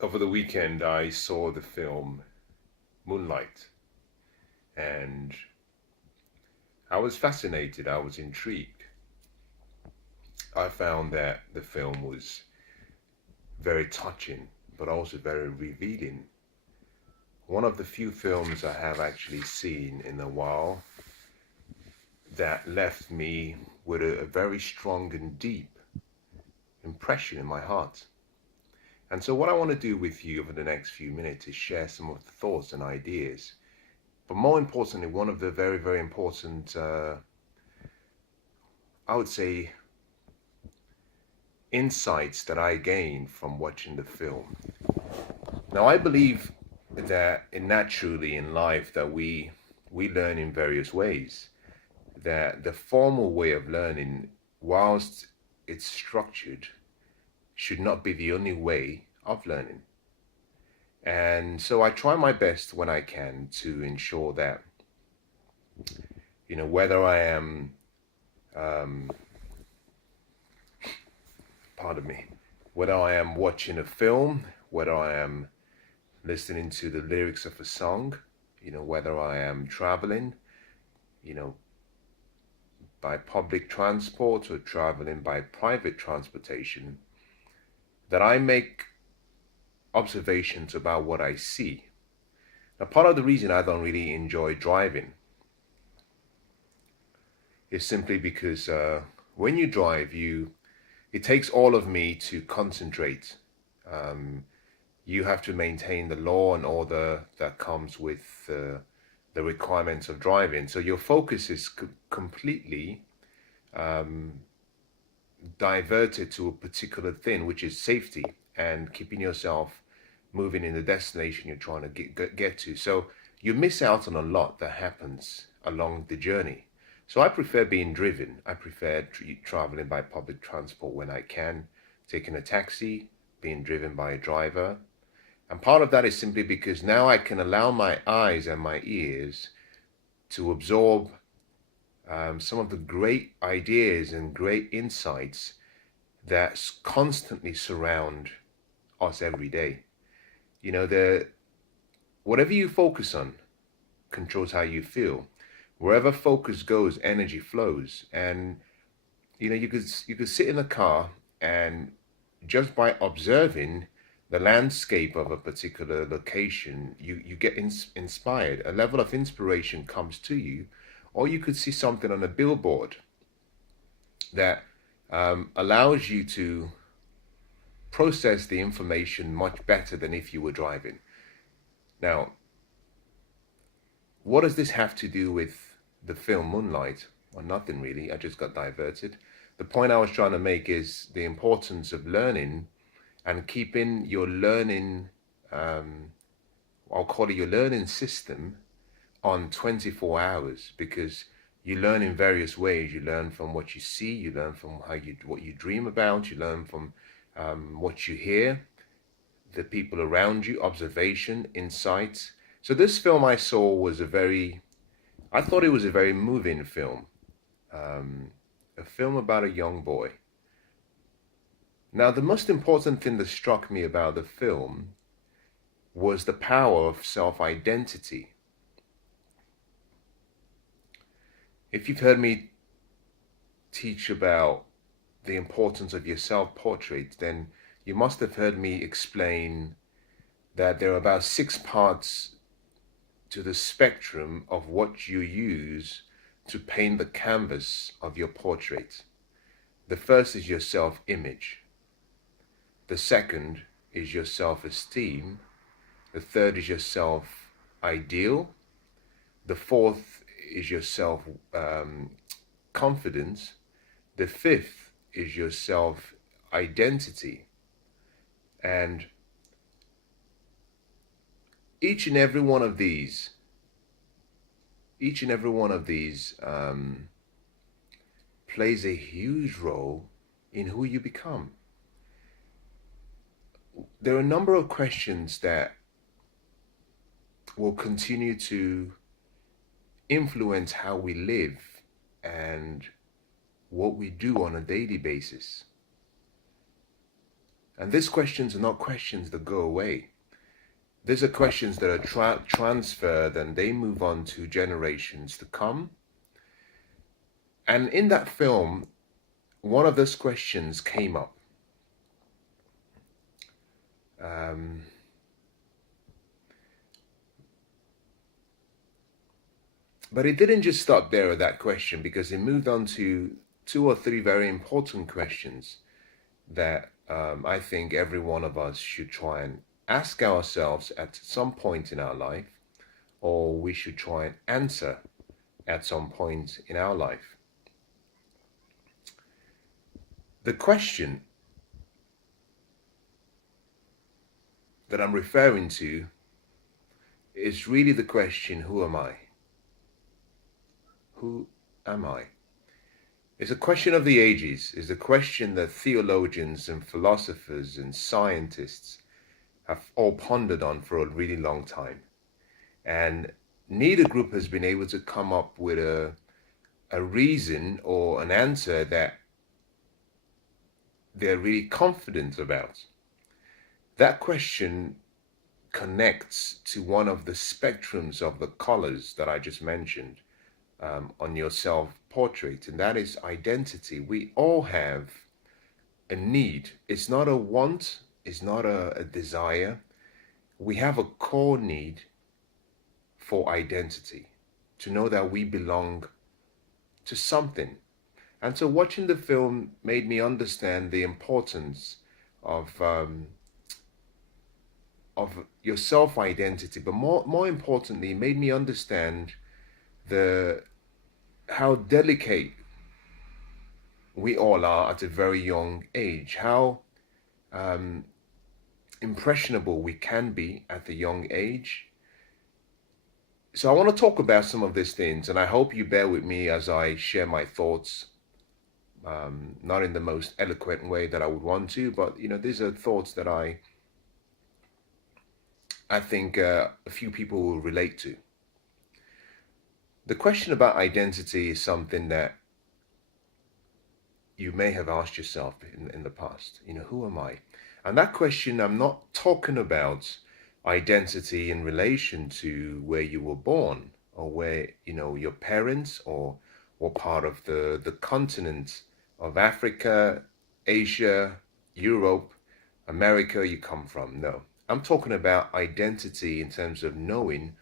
Over the weekend, I saw the film Moonlight, and I was fascinated. I was intrigued. I found that the film was very touching, but also very revealing. One of the few films I have actually seen in a while that left me with a very strong and deep impression in my heart. And so, what I want to do with you over the next few minutes is share some of the thoughts and ideas. But more importantly, one of the very, very important, I would say, insights that I gained from watching the film. Now, I believe that naturally in life that we learn in various ways. That the formal way of learning, whilst it's structured, should not be the only way of learning. And so I try my best when I can to ensure that, whether I am, um, pardon me, whether I am watching a film, whether I am listening to the lyrics of a song, whether I am traveling, you know, by public transport or traveling by private transportation, that I make observations about what I see. Now, part of the reason I don't really enjoy driving is simply because when you drive, it takes all of me to concentrate. Um, you have to maintain the law and order that comes with the requirements of driving. So your focus is completely um, diverted to a particular thing, which is safety and keeping yourself moving in the destination you're trying to get to. So you miss out on a lot that happens along the journey. So I prefer being driven. I prefer traveling by public transport when I can, taking a taxi, being driven by a driver. And part of that is simply because now I can allow my eyes and my ears to absorb some of the great ideas and great insights that constantly surround us every day. The whatever you focus on controls how you feel. Wherever focus goes, energy flows. And you could sit in a car and just by observing the landscape of a particular location, you get inspired. A level of inspiration comes to you, or you could see something on a billboard that allows you to process the information much better than if you were driving. Now, what does this have to do with the film Moonlight? Well, nothing really. I just got diverted. The point I was trying to make is the importance of learning and keeping your learning, um, I'll call it your learning system, on 24 hours because you learn in various ways. You learn from what you see, you learn from what you dream about, you learn from what you hear, the people around you, observation, insights. So this film I saw was I thought it was a very moving film, um, a film about a young boy. Now, the most important thing that struck me about the film was the power of self-identity. If you've heard me teach about the importance of your self-portrait, then you must have heard me explain that there are about 6 parts to the spectrum of what you use to paint the canvas of your portrait. The first is your self-image. The second is your self-esteem. The third is your self-ideal. The fourth is your self-confidence. The fifth is your self-identity. And each and every one of these, each and every one of these plays a huge role in who you become. There are a number of questions that will continue to influence how we live and what we do on a daily basis. And these questions are not questions that go away. These are questions that are transferred, and they move on to generations to come. And in that film, one of those questions came up. Um, but it didn't just stop there at that question, because it moved on to two or three very important questions that I think every one of us should try and ask ourselves at some point in our life, or we should try and answer at some point in our life. The question that I'm referring to is really the question, who am I? Who am I? It's a question of the ages. It's a question that theologians and philosophers and scientists have all pondered on for a really long time. And neither group has been able to come up with a reason or an answer that they're really confident about. That question connects to one of the spectrums of the colors that I just mentioned on your self-portrait, and that is identity. We all have a need. It's not a want, it's not a desire. We have a core need for identity, to know that we belong to something. And so watching the film made me understand the importance of your self-identity, but more importantly, it made me understand how delicate we all are at a very young age, how impressionable we can be at a young age. So I want to talk about some of these things, and I hope you bear with me as I share my thoughts, not in the most eloquent way that I would want to, but these are thoughts that I think a few people will relate to. The question about identity is something that you may have asked yourself in the past. Who am I? And that question, I'm not talking about identity in relation to where you were born, or where, your parents or part of the continent of Africa, Asia, Europe, America you come from. No, I'm talking about identity in terms of knowing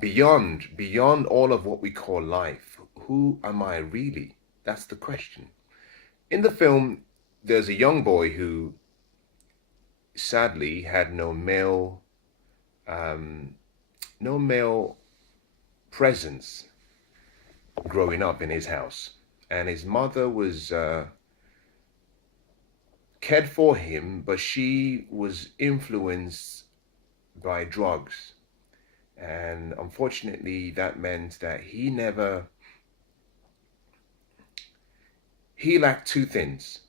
beyond all of what we call life. Who am I really? That's the question. In the film, there's a young boy who sadly had no male presence growing up in his house, and his mother was cared for him, but she was influenced by drugs. And unfortunately, that meant that he lacked two things.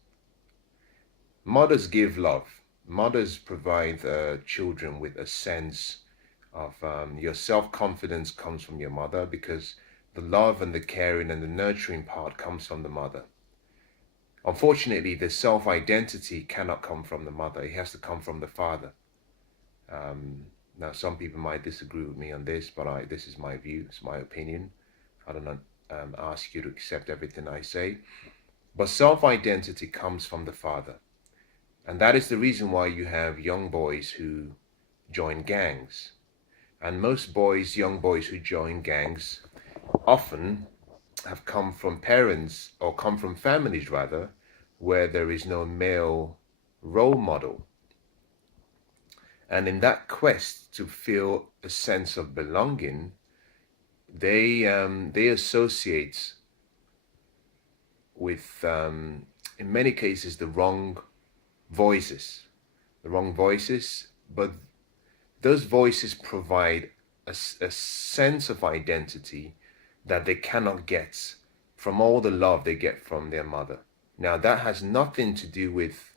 Mothers give love. Mothers provide children with a sense of your self-confidence comes from your mother, because the love and the caring and the nurturing part comes from the mother. Unfortunately, the self-identity cannot come from the mother. It has to come from the father. Now, some people might disagree with me on this, but this is my view, it's my opinion. I don't ask you to accept everything I say. But self-identity comes from the father. And that is the reason why you have young boys who join gangs. And most young boys who join gangs often have come from parents, or come from families rather, where there is no male role model. And in that quest to feel a sense of belonging, they associate with, in many cases, the wrong voices. But those voices provide a sense of identity that they cannot get from all the love they get from their mother. Now, that has nothing to do with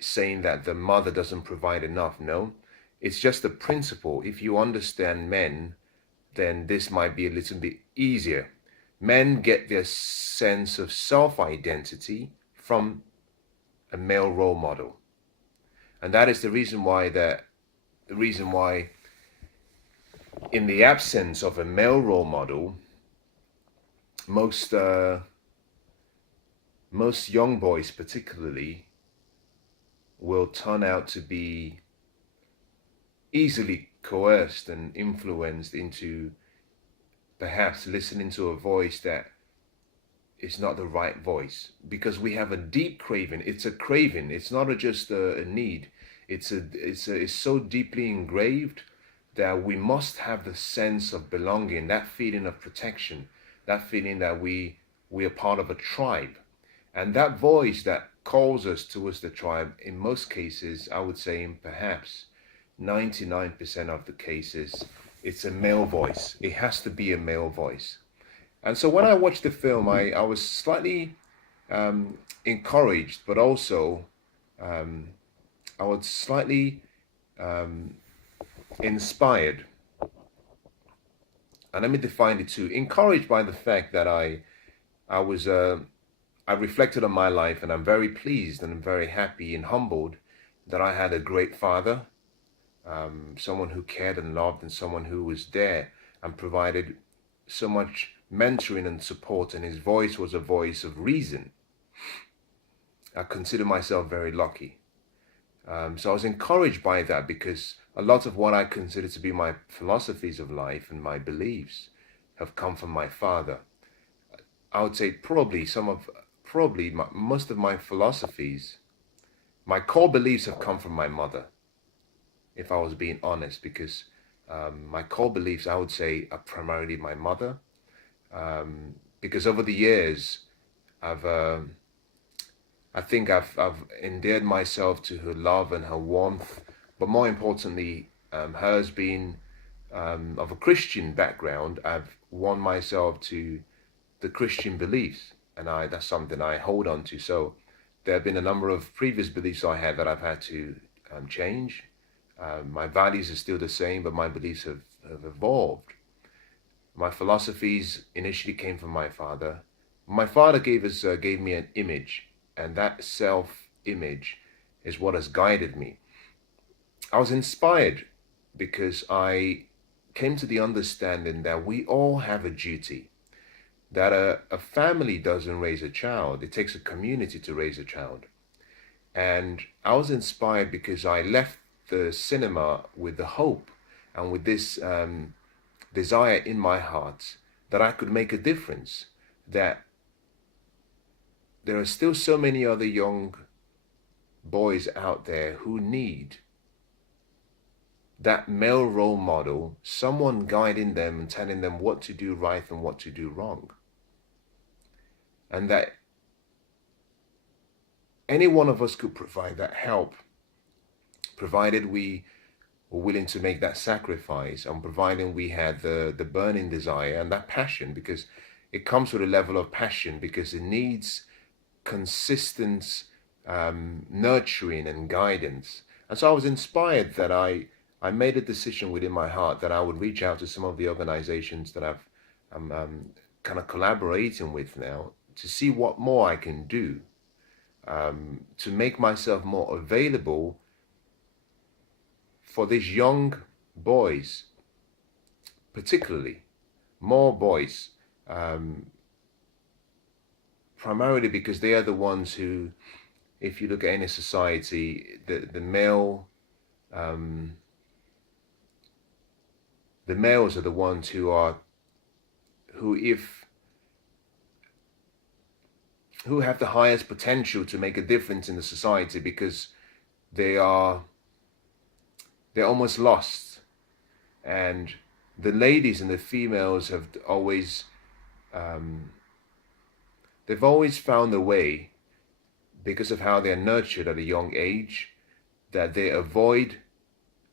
saying that the mother doesn't provide enough. No, it's just a principle. If you understand men, then this might be a little bit easier. Men get their sense of self-identity from a male role model. And that is the reason why in the absence of a male role model, most most young boys particularly will turn out to be easily coerced and influenced into perhaps listening to a voice that is not the right voice, because we have a deep craving. It's a craving. It's not just a need. It's so deeply engraved that we must have the sense of belonging, that feeling of protection, that feeling that we are part of a tribe. And that voice that calls us towards the tribe, in most cases, I would say in perhaps 99% of the cases, it's a male voice. It has to be a male voice. And so when I watched the film, I was slightly encouraged, but also I was slightly inspired. And let me define it too. Encouraged by the fact that I reflected on my life, and I'm very pleased and I'm very happy and humbled that I had a great father, someone who cared and loved, and someone who was there and provided so much mentoring and support, and his voice was a voice of reason. I consider myself very lucky. So I was encouraged by that, because a lot of what I consider to be my philosophies of life and my beliefs have come from my father. I would say most of my philosophies, my core beliefs have come from my mother, if I was being honest, because my core beliefs, I would say, are primarily my mother. Because over the years, I think I've endeared myself to her love and her warmth, but more importantly, hers being of a Christian background, I've won myself to the Christian beliefs, and that's something I hold on to. So there have been a number of previous beliefs I had that I've had to change. My values are still the same, but my beliefs have evolved. My philosophies initially came from my father. My father gave me an image, and that self-image is what has guided me. I was inspired because I came to the understanding that we all have a duty, that a family doesn't raise a child, it takes a community to raise a child. And I was inspired because I left the cinema with the hope and with this desire in my heart that I could make a difference, that there are still so many other young boys out there who need that male role model, someone guiding them and telling them what to do right and what to do wrong. And that any one of us could provide that help, provided we were willing to make that sacrifice, and providing we had the burning desire and that passion, because it comes with a level of passion, because it needs consistent nurturing and guidance. And so I was inspired that I made a decision within my heart that I would reach out to some of the organizations that I'm kind of collaborating with now, to see what more I can do to make myself more available for these young boys, particularly more boys, primarily because they are the ones who, if you look at any society, the males are the ones who have the highest potential to make a difference in the society, because they're almost lost. And the ladies and the females have always they've always found a way, because of how they're nurtured at a young age, that they avoid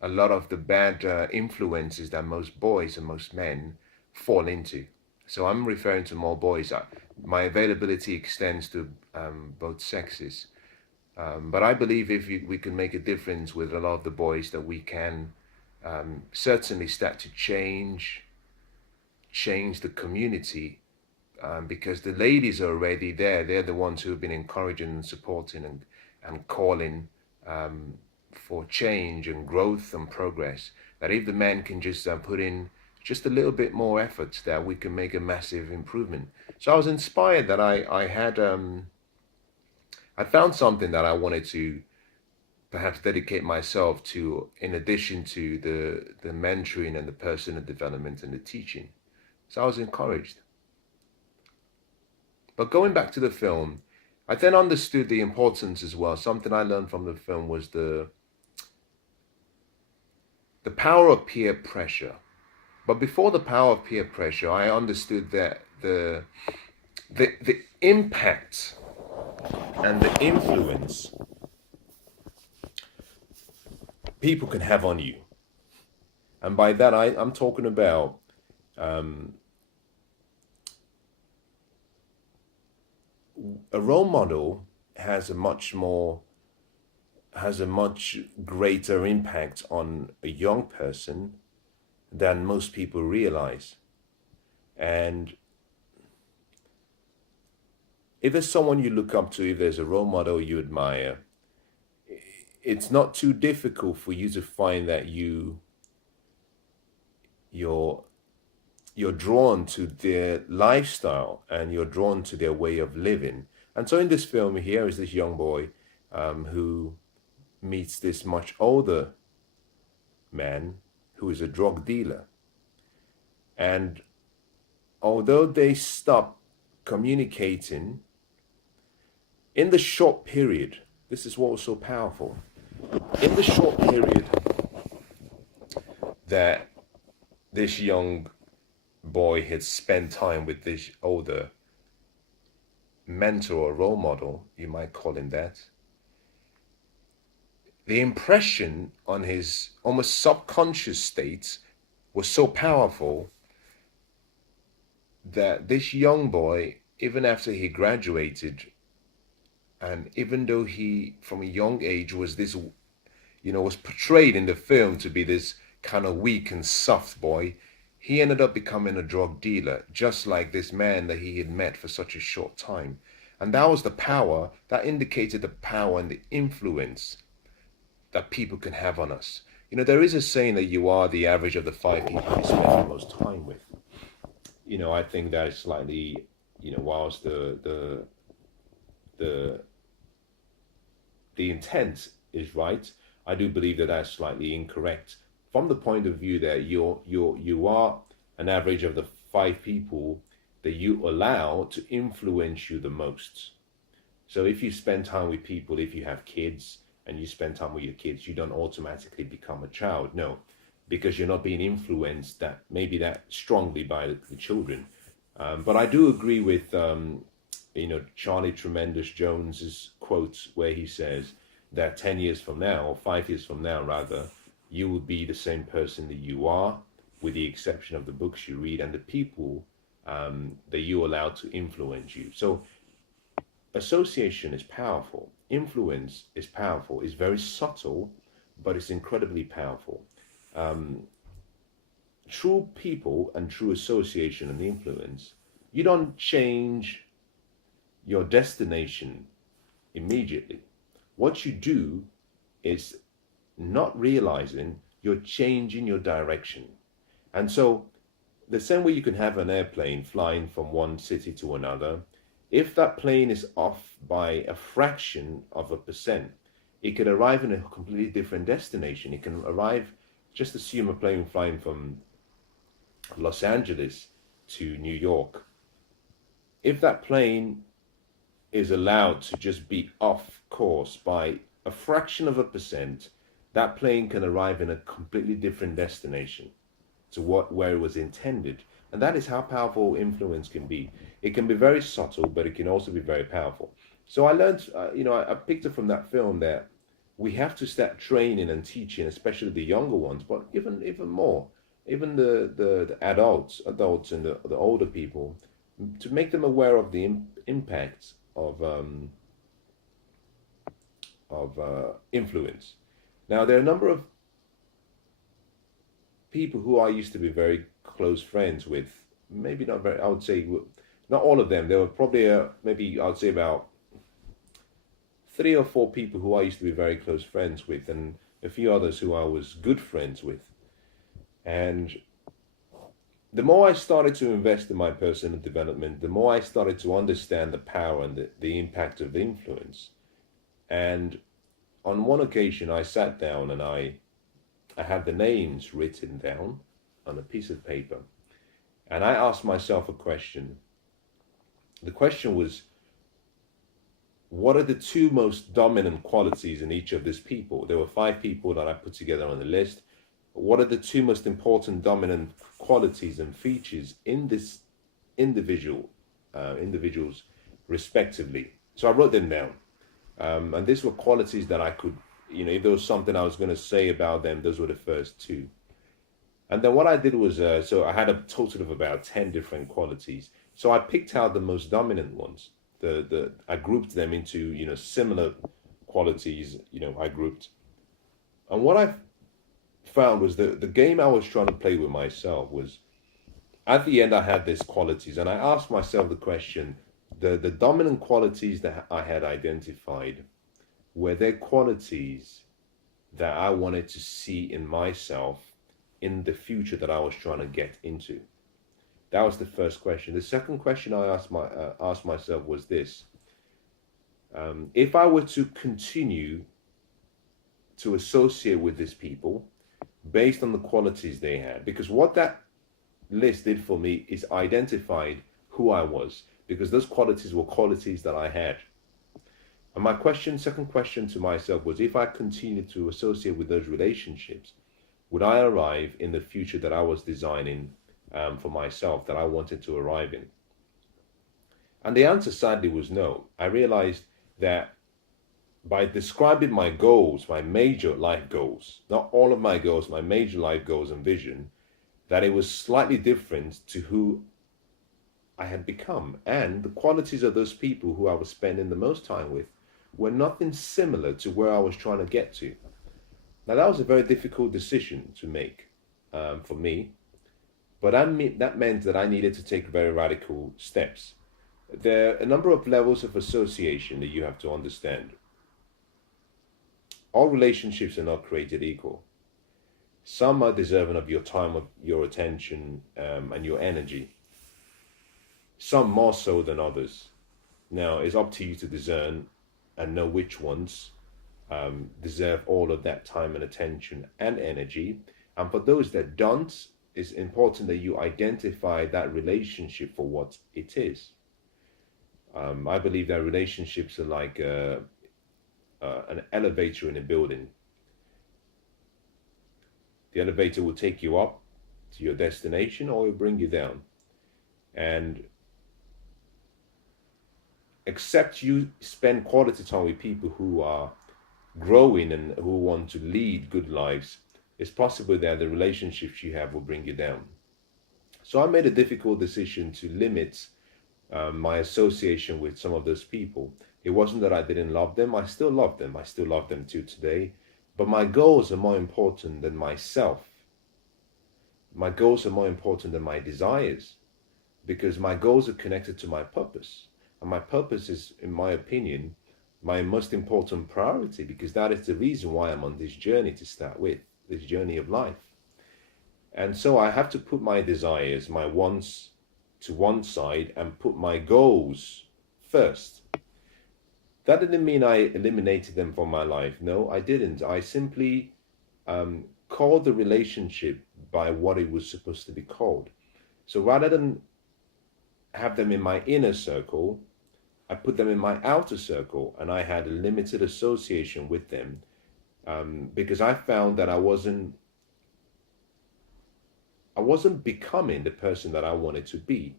a lot of the bad influences that most boys and most men fall into. So I'm referring to more boys. My availability extends to both sexes. But I believe if we can make a difference with a lot of the boys, that we can certainly start to change the community, because the ladies are already there. They're the ones who have been encouraging and supporting and calling for change and growth and progress. That if the man can just put in just a little bit more effort, that we can make a massive improvement. So I was inspired that I found something that I wanted to perhaps dedicate myself to, in addition to the mentoring and the personal development and the teaching. So I was encouraged. But going back to the film, I then understood the importance as well. Something I learned from the film was the power of peer pressure. But before the power of peer pressure, I understood that the impact and the influence people can have on you. And by that, I'm talking about a role model has a much greater impact on a young person than most people realize. And if there's someone you look up to, if there's a role model you admire, it's not too difficult for you to find that you're drawn to their lifestyle and you're drawn to their way of living. And so in this film, here is this young boy who meets this much older man who is a drug dealer. And although they stop communicating, in the short period, this is what was so powerful. In the short period that this young boy had spent time with this older mentor or role model, you might call him that, the impression on his almost subconscious state was so powerful that this young boy, even after he graduated, and even though he, from a young age, was this, was portrayed in the film to be this kind of weak and soft boy, he ended up becoming a drug dealer, just like this man that he had met for such a short time. And that was the power, that indicated the power and the influence that people can have on us. There is a saying that you are the average of the 5 people you spend the most time with. I think that is slightly, whilst the intent is right, I do believe that that's slightly incorrect from the point of view that you are an average of the 5 people that you allow to influence you the most. So if you spend time with people, if you have kids and you spend time with your kids, you don't automatically become a child. No, because you're not being influenced that strongly by the children. But I do agree with Charlie Tremendous Jones's quotes where he says that 10 years from now, or 5 years from now rather, you will be the same person that you are, with the exception of the books you read and the people that you allow to influence you. So association is powerful. Influence is powerful. It's very subtle, but it's incredibly powerful. True people and true association and influence, you don't change your destination immediately. What you do is not realizing you're changing your direction. And so the same way you can have an airplane flying from one city to another, if that plane is off by a fraction of a percent, it could arrive in a completely different destination. It can arrive, just assume a plane flying from Los Angeles to New York. If that plane is allowed to just be off course by a fraction of a percent, that plane can arrive in a completely different destination to where it was intended. And that is how powerful influence can be. It can be very subtle, but it can also be very powerful. So I learned, I picked up from that film that we have to start training and teaching, especially the younger ones, but even more, even the adults and the older people, to make them aware of the impact of influence. Now, there are a number of people who I used to be very close friends with, maybe not very, I would say, not all of them. There were probably maybe I would say about three or four people who I used to be very close friends with, and a few others who I was good friends with. And the more I started to invest in my personal development, the more I started to understand the power and the impact of influence. And on one occasion, I sat down and I had the names written down on a piece of paper. And I asked myself a question. The question was, what are the two most dominant qualities in each of these people? There were five people that I put together on the list. What are the two most important dominant qualities and features in this individuals respectively? So I wrote them down. And these were qualities that I could, if there was something I was going to say about them, those were the first two. And then what I did was, so I had a total of about 10 different qualities. So I picked out the most dominant ones. I grouped them into, similar qualities, I grouped. And what I found was the game I was trying to play with myself was, at the end I had these qualities, and I asked myself the question, the dominant qualities that I had identified, were there qualities that I wanted to see in myself in the future that I was trying to get into? That was the first question. The second question I asked myself was this: if I were to continue to associate with these people based on the qualities they had, because what that list did for me is identified who I was, because those qualities were qualities that I had. And my second question to myself was, if I continued to associate with those relationships, would I arrive in the future that I was designing for myself, that I wanted to arrive in? And the answer sadly was no. I realized that by describing my goals, my major life goals, not all of my goals, my major life goals and vision, that it was slightly different to who I had become. And the qualities of those people who I was spending the most time with were nothing similar to where I was trying to get to. Now, that was a very difficult decision to make for me, but that meant that I needed to take very radical steps. There are a number of levels of association that you have to understand. All relationships are not created equal. Some are deserving of your time, of your attention, and your energy. Some more so than others. Now, it's up to you to discern and know which ones deserve all of that time and attention and energy. And for those that don't, it's important that you identify that relationship for what it is. I believe that relationships are like an elevator in a building. The elevator will take you up to your destination, or it will bring you down. And except you spend quality time with people who are growing and who want to lead good lives, it's possible that the relationships you have will bring you down. So I made a difficult decision to limit my association with some of those people. It wasn't that I didn't love them. I still love them. I still love them to today. But my goals are more important than myself. My goals are more important than my desires, because my goals are connected to my purpose. And my purpose is, in my opinion, my most important priority, because that is the reason why I'm on this journey to start with, this journey of life. And so I have to put my desires, my wants to one side and put my goals first. That didn't mean I eliminated them from my life. No, I didn't. I simply called the relationship by what it was supposed to be called. So rather than have them in my inner circle, I put them in my outer circle, and I had a limited association with them because I found that I wasn't becoming the person that I wanted to be,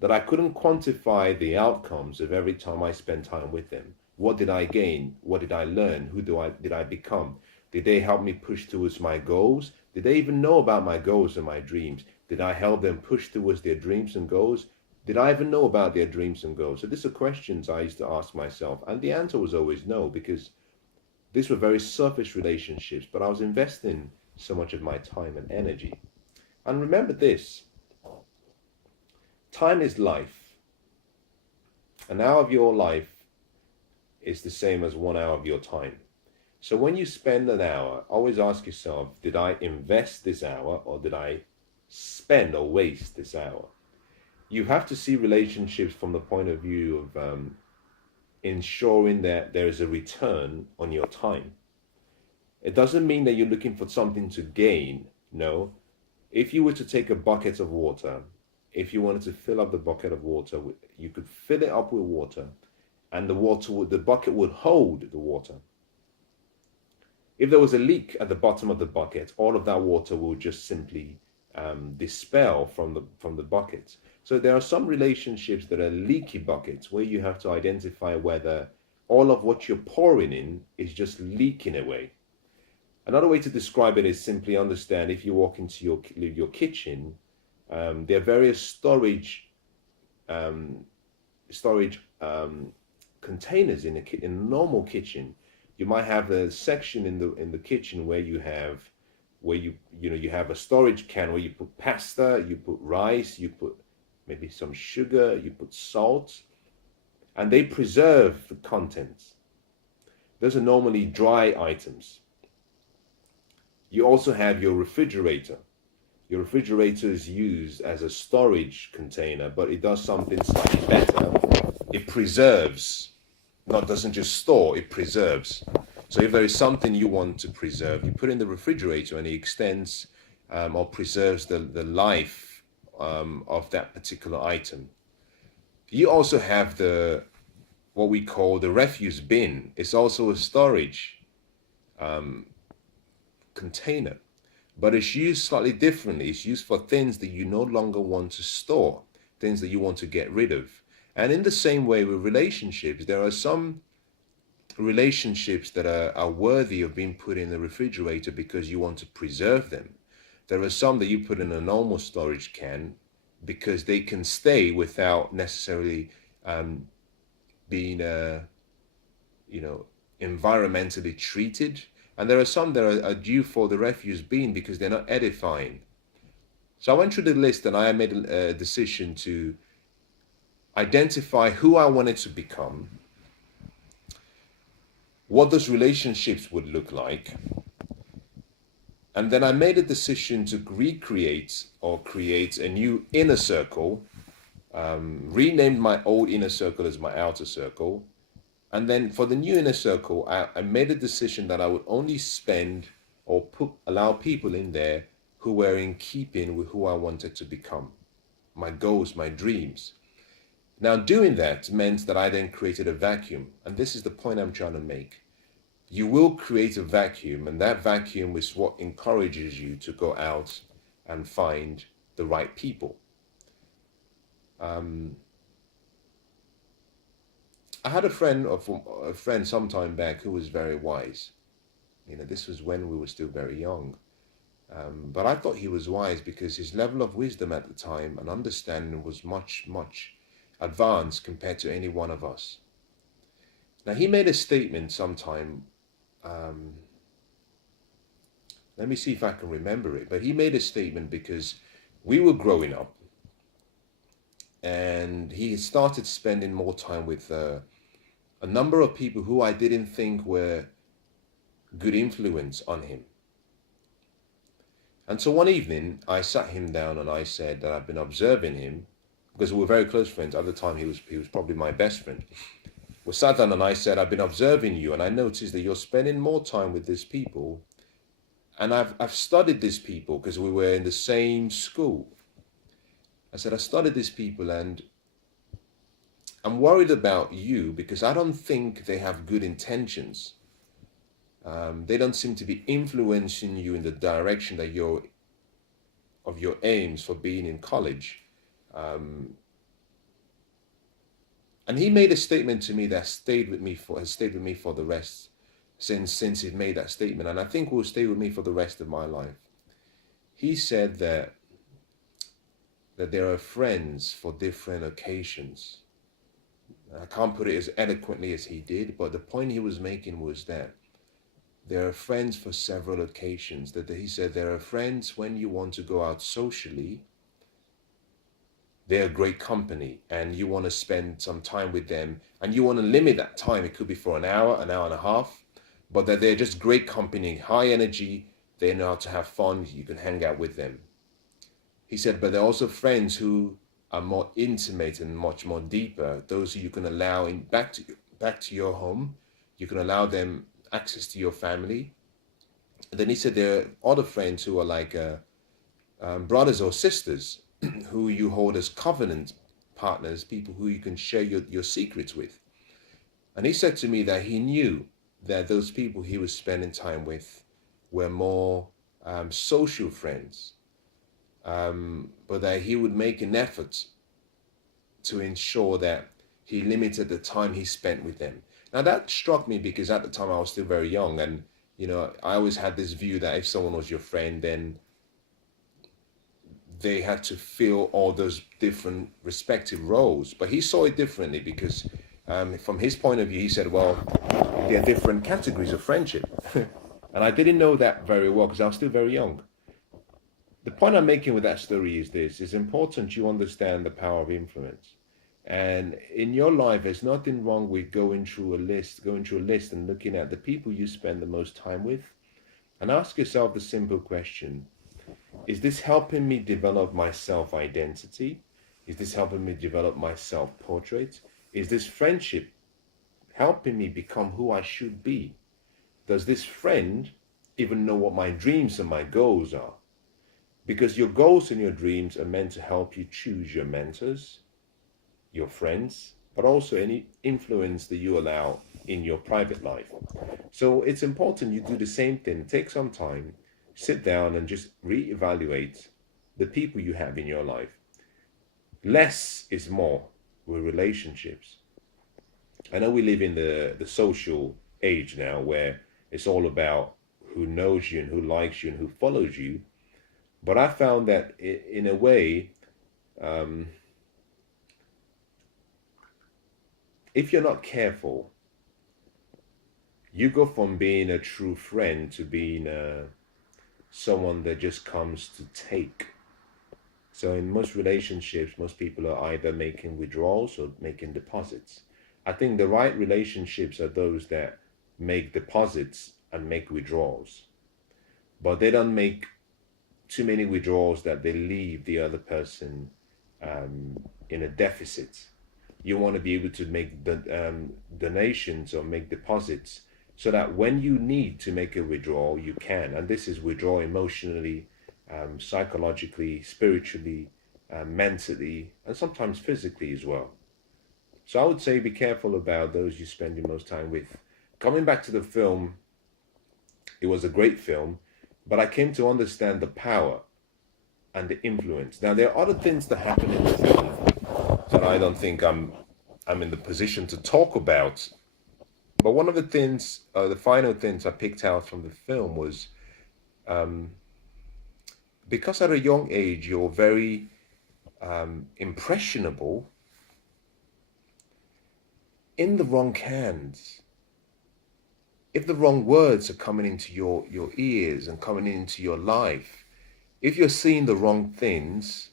that I couldn't quantify the outcomes of every time I spent time with them. What did I gain? What did I learn? Who did I become? Did they help me push towards my goals? Did they even know about my goals and my dreams? Did I help them push towards their dreams and goals? Did I even know about their dreams and goals? So these are questions I used to ask myself, and the answer was always no, because these were very surface relationships, but I was investing so much of my time and energy. And remember this: time is life. An hour of your life is the same as 1 hour of your time. So when you spend an hour, always ask yourself, did I invest this hour or did I spend or waste this hour? You have to see relationships from the point of view of ensuring that there is a return on your time. It doesn't mean that you're looking for something to gain. No. If you were to take a bucket of water, if you wanted to fill up the bucket of water, you could fill it up with water, and the bucket would hold the water. If there was a leak at the bottom of the bucket, all of that water will just simply dispel from the bucket. So there are some relationships that are leaky buckets where you have to identify whether all of what you're pouring in is just leaking away. Another way to describe it is simply understand, if you walk into your kitchen, there are various storage containers in a normal kitchen. You might have a section in the kitchen where you have a storage can where you put pasta, you put rice, you put maybe some sugar, you put salt, and they preserve the contents. Those are normally dry items. You also have your refrigerator. Your refrigerator is used as a storage container, but it does something slightly better. It preserves, doesn't just store, it preserves. So if there is something you want to preserve, you put it in the refrigerator and it extends or preserves the life of that particular item. You also have what we call the refuse bin. It's also a storage container, but it's used slightly differently. It's used for things that you no longer want to store, things that you want to get rid of. And in the same way with relationships, there are some relationships that are worthy of being put in the refrigerator because you want to preserve them. There are some that you put in a normal storage can because they can stay without necessarily being environmentally treated. And there are some that are due for the refuse bin because they're not edifying. So I went through the list and I made a decision to identify who I wanted to become, what those relationships would look like, and then I made a decision to recreate or create a new inner circle, renamed my old inner circle as my outer circle. And then for the new inner circle, I made a decision that I would only spend or allow people in there who were in keeping with who I wanted to become, my goals, my dreams. Now, doing that meant that I then created a vacuum. And this is the point I'm trying to make. You will create a vacuum, and that vacuum is what encourages you to go out and find the right people. I had a friend some time back who was very wise. This was when we were still very young. But I thought he was wise because his level of wisdom at the time and understanding was much, much advanced compared to any one of us. Now, he made a statement sometime. Let me see if I can remember it. But he made a statement because we were growing up and he started spending more time with a number of people who I didn't think were good influence on him. And so one evening I sat him down and I said that I've been observing him because we were very close friends. At the time he was probably my best friend. We sat down and I said, I've been observing you and I noticed that you're spending more time with these people. And I've studied these people because we were in the same school. I said, I studied these people and I'm worried about you because I don't think they have good intentions. They don't seem to be influencing you in the direction that of your aims for being in college. And he made a statement to me that has stayed with me for the rest since he made that statement, and I think will stay with me for the rest of my life. He said that there are friends for different occasions. I can't put it as eloquently as he did, but the point he was making was that there are friends for several occasions. That he said there are friends when you want to go out socially, they're a great company and you want to spend some time with them and you want to limit that time. It could be for an hour and a half, but that they're just great company, high energy. They know how to have fun. You can hang out with them. He said, but there are also friends who are more intimate and much more deeper. Those who you can allow in back to your home. You can allow them access to your family. And then he said there are other friends who are like brothers or sisters who you hold as covenant partners, people who you can share your secrets with. And he said to me that he knew that those people he was spending time with were more social friends, but that he would make an effort to ensure that he limited the time he spent with them. Now that struck me because at the time I was still very young, and I always had this view that if someone was your friend, then they had to fill all those different respective roles. But he saw it differently because from his point of view, he said, well, there are different categories of friendship. And I didn't know that very well because I was still very young. The point I'm making with that story is this: it's important you understand the power of influence. And in your life, there's nothing wrong with going through a list and looking at the people you spend the most time with and ask yourself the simple question: is this helping me develop my self-identity? Is this helping me develop my self-portrait? Is this friendship helping me become who I should be? Does this friend even know what my dreams and my goals are? Because your goals and your dreams are meant to help you choose your mentors, your friends, but also any influence that you allow in your private life. So it's important you do the same thing. Take some time, sit down and just reevaluate the people you have in your life. Less is more with relationships. I know we live in the social age now where it's all about who knows you and who likes you and who follows you. But I found that in a way, if you're not careful, you go from being a true friend to being someone that just comes to take. So in most relationships, most people are either making withdrawals or making deposits. I think the right relationships are those that make deposits and make withdrawals, but they don't make too many withdrawals that they leave the other person in a deficit. You want to be able to make donations or make deposits so that when you need to make a withdrawal, you can. And this is withdraw emotionally, psychologically, spiritually, mentally, and sometimes physically as well. So I would say be careful about those you spend your most time with. Coming back to the film, it was a great film, but I came to understand the power and the influence. Now, there are other things that happen in the film that I don't think I'm in the position to talk about. But one of the things, the final things I picked out from the film was because at a young age you're very impressionable, in the wrong hands. If the wrong words are coming into your ears and coming into your life, if you're seeing the wrong things,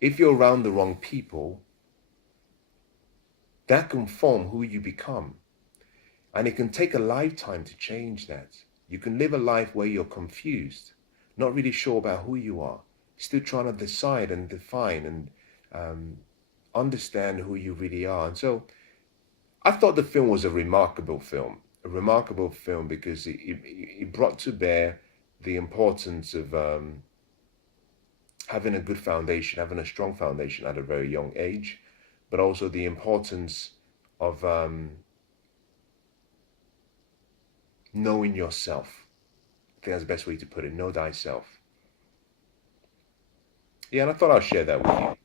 if you're around the wrong people, that can form who you become. And it can take a lifetime to change that. You can live a life where you're confused, not really sure about who you are, still trying to decide and define and understand who you really are. And so I thought the film was a remarkable film because it brought to bear the importance of having a good foundation, having a strong foundation at a very young age, but also the importance of knowing yourself. I think that's the best way to put it. Know thyself. Yeah, and I thought I'll share that with you.